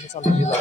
sesal gila.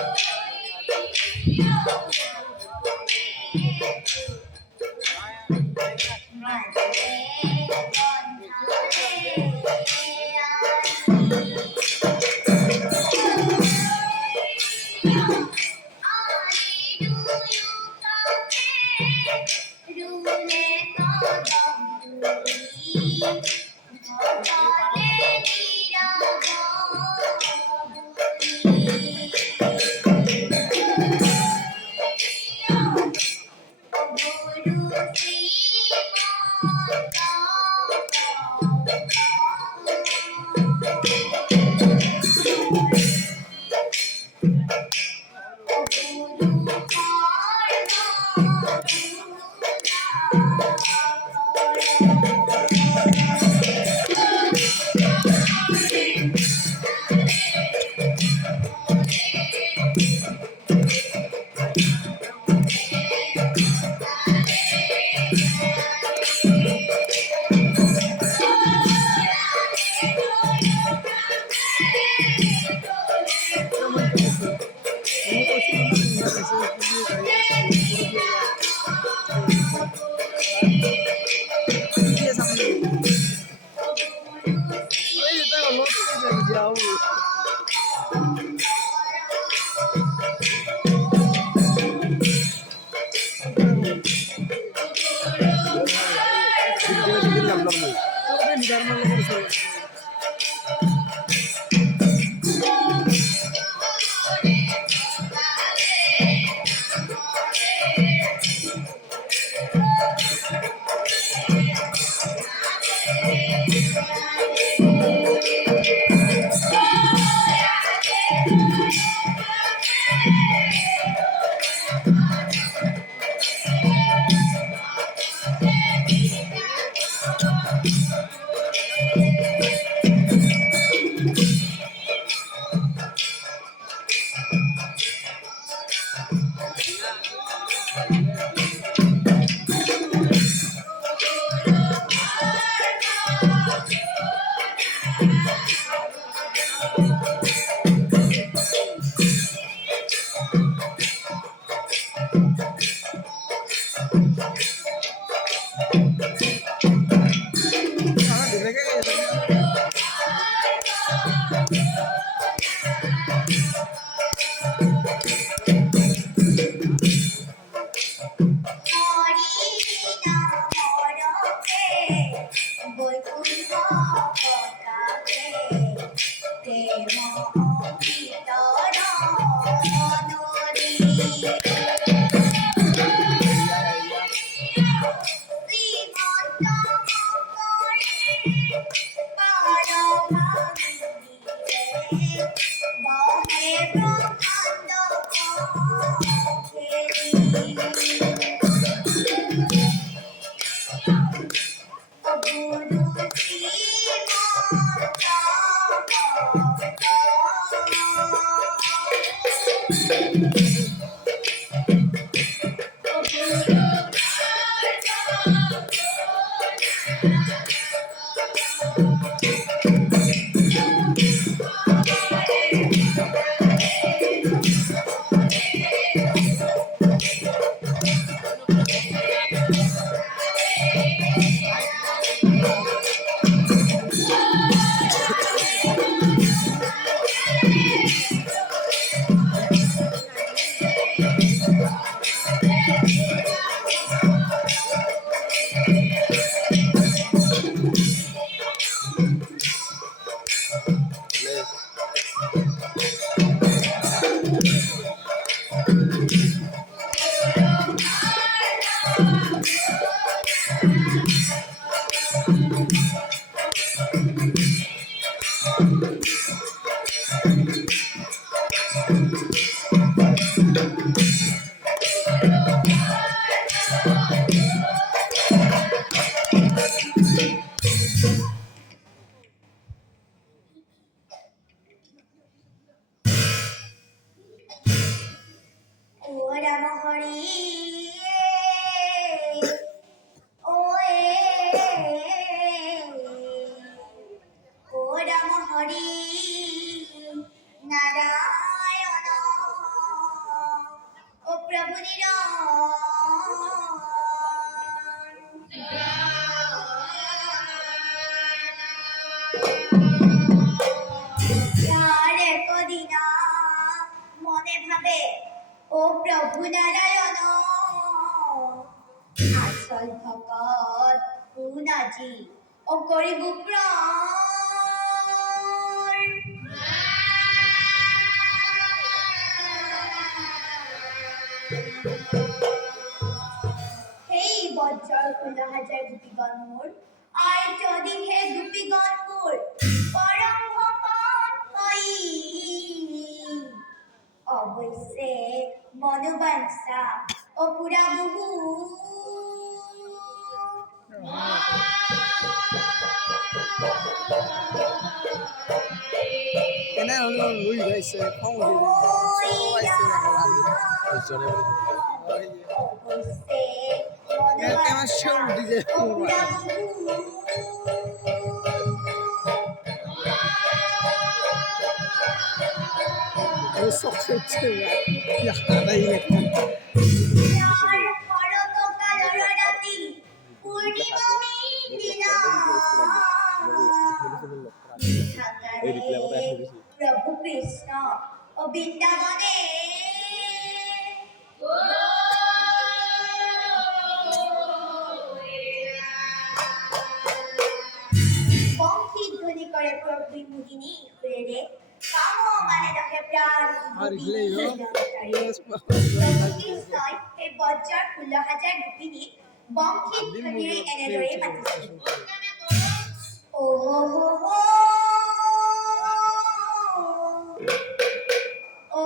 রঘুনারায়ণ আসল ভকত পুনাজি ও করিব প্রাণ হেই বজ্র 16,000 গোপীগণ মোর আর যদি হে গোপীগণ মোর পরম ভকত হই অবশ্যে মনোবাঞ্ছা ও পুরা বহু এনে হলো লুই গাইছে খং দিছে সবাই অবশ্যে কেমন শো দিছে sok hচ্ছে ya হারাই লেখা প্রভু কৃষ্ণ ও বৃন্দাবনে বংশী ধ্বনি করে প্রভু মুদিনী হয়ে রে কাম মানে দেখে প্রাণ আর গলেই কৃষ্ণই এই বজ্জার 16,000 গোপিনী বংশী ধ্বনিৰে এনেদৰে মাতিছিল ও হো হো হো ও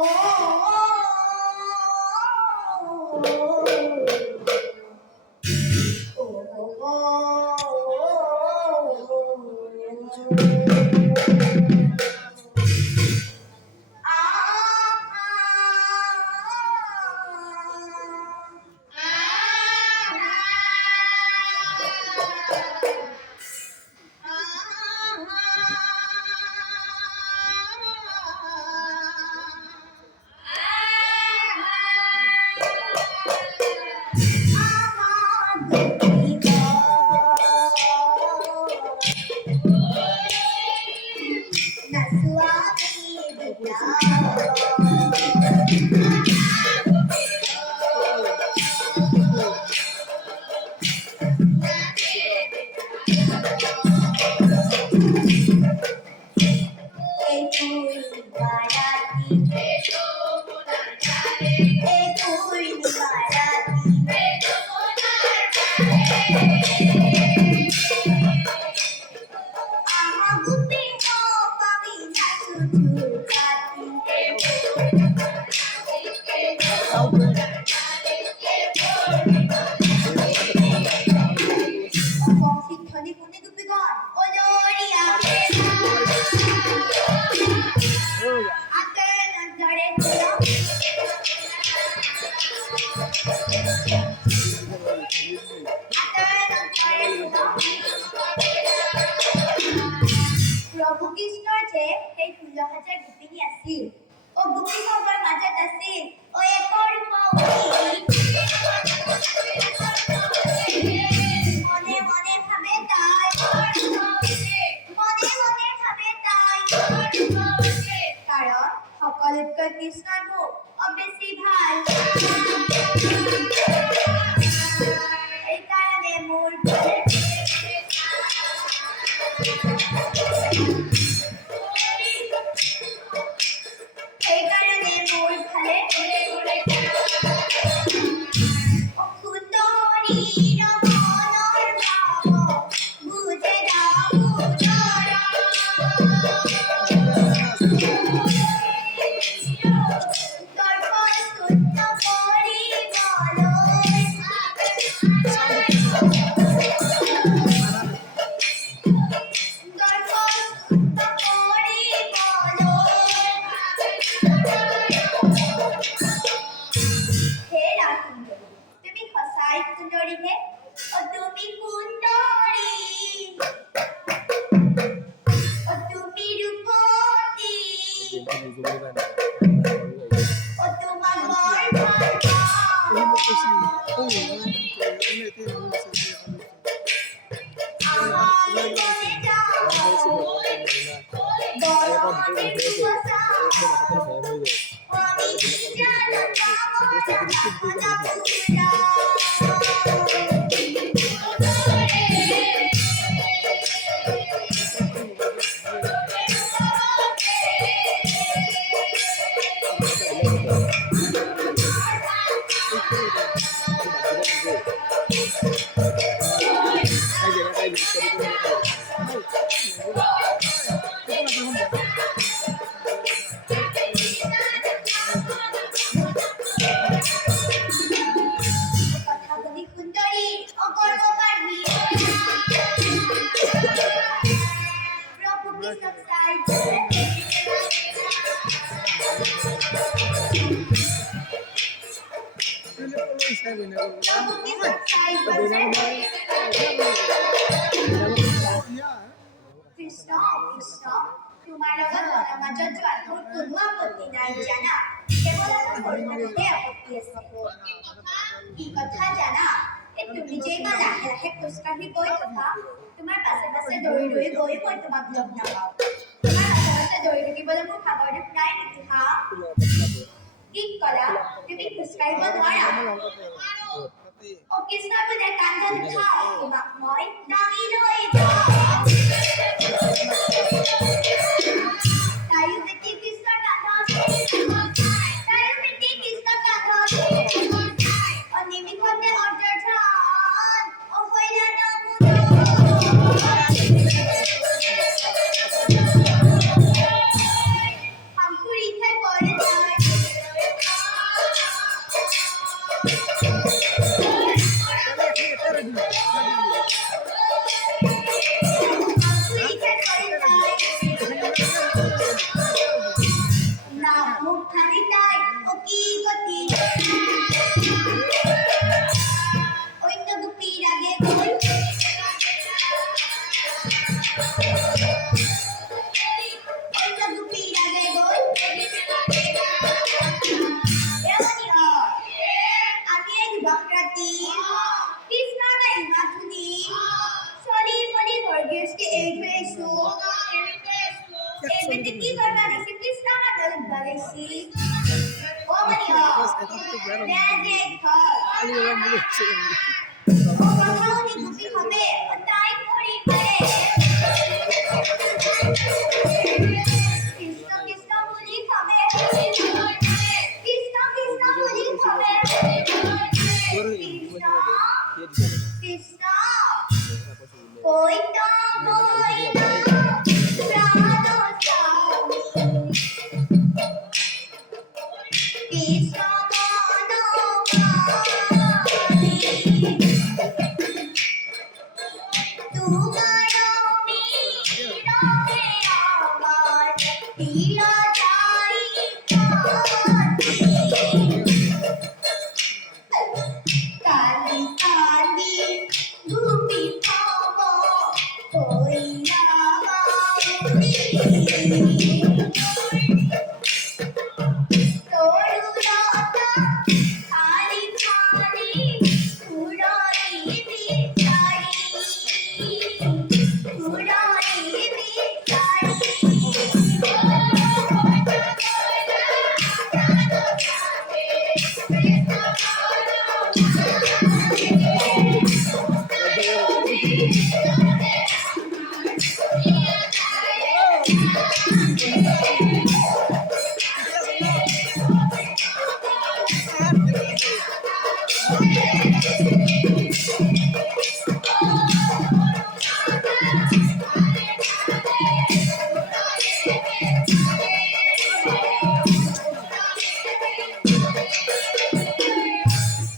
প্রভু কৃষ্ণৰ যে সেই 16,000 গোপিনী আছিল ও গোপীসকলৰ মাজত আছিল ও একৰ মনে মনে ভাবে তাই কাৰণ সকলোতকৈ কৃষ্ণৰ মুখ বেছি ভাল এইকাৰণে মোৰ কথা কবি সুন্দরী অকর্ম পারবি প্রভু কৃষ্ণ সাইতে প্রভু কৃষ্ণ সাইতে কৃষ্ণ কৃষ্ণ তোমাৰ লগত মনমাজত যোৱাত মোৰ কোনো আপত্তি নাই জানা কেৱল এটা পৰিমাণতে আপত্তি আছে কি কথা জানা তুমি যে ইমান লাহে লাহে খোজকাঢ়ি গৈ থকা তোমাৰ পাছে পাছে দৌৰি দৌৰি গৈ মই তোমাক লগ নাপাওঁ তোমাৰ পাছে পাছে দৌৰি থাকিবলৈ মোৰ ভাগৰ দুখ নাই নেকি হা কি ক'লা তুমি খোজকাঢ়িব নোৱাৰা অ কৃষ্ণ বোলে কান্ধত উঠাও তোমাক মই দাঙি লৈ যাওঁ তাইও বেটি কৃষ্ণ কান্ধত তাইও বেটি কৃষ্ণ কান্ধত অনিমিষতে অন্তৰ্ধান অহৈলা হামপুৰি খাই পৰে যায়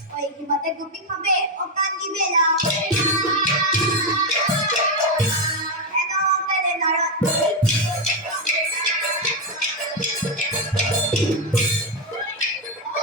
Oye, que mate gupi kabe, o kandi bela.